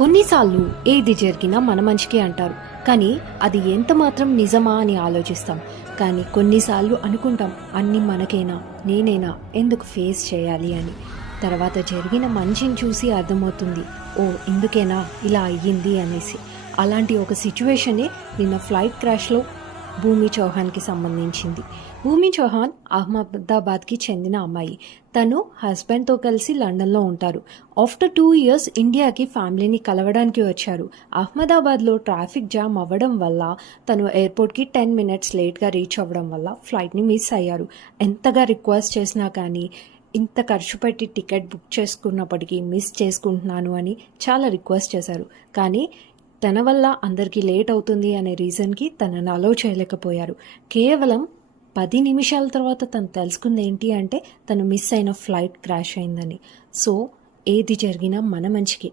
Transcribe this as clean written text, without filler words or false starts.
కొన్నిసార్లు ఏది జరిగినా మన మంచికే అంటారు, కానీ అది ఎంత మాత్రం నిజమా అని ఆలోచిస్తాం. కానీ కొన్నిసార్లు అనుకుంటాం, అన్నీ మనకేనా, నేనేనా ఎందుకు ఫేస్ చేయాలి అని. తర్వాత జరిగిన మంచిని చూసి అర్థమవుతుంది, ఓ ఇందుకేనా ఇలా అయ్యింది అనేసి. అలాంటి ఒక సిచ్యువేషనే నిన్న ఫ్లైట్ క్రాష్లో భూమి చౌహాన్కి సంబంధించింది. భూమి చౌహాన్ అహ్మదాబాద్కి చెందిన అమ్మాయి. తను హస్బెండ్తో కలిసి లండన్లో ఉంటారు. ఆఫ్టర్ 2 years ఇండియాకి ఫ్యామిలీని కలవడానికి వచ్చారు. అహ్మదాబాద్లో ట్రాఫిక్ జామ్ అవ్వడం వల్ల తను ఎయిర్పోర్ట్కి 10 minutes లేట్గా రీచ్ అవ్వడం వల్ల ఫ్లైట్ని మిస్ అయ్యారు. ఎంతగా రిక్వెస్ట్ చేసినా కానీ, ఇంత ఖర్చు పెట్టి టికెట్ బుక్ చేసుకున్నప్పటికీ మిస్ చేసుకుంటున్నాను అని చాలా రిక్వెస్ట్ చేశారు. కానీ తన వల్ల అందరికీ లేట్ అవుతుంది అనే రీజన్కి తనను అలౌ చేయలేకపోయారు. కేవలం 10 నిమిషాల తర్వాత తను తెలుసుకుంది ఏంటి అంటే, తను మిస్ అయిన ఫ్లైట్ క్రాష్ అయిందని. సో ఏది జరిగినా మన మంచికి.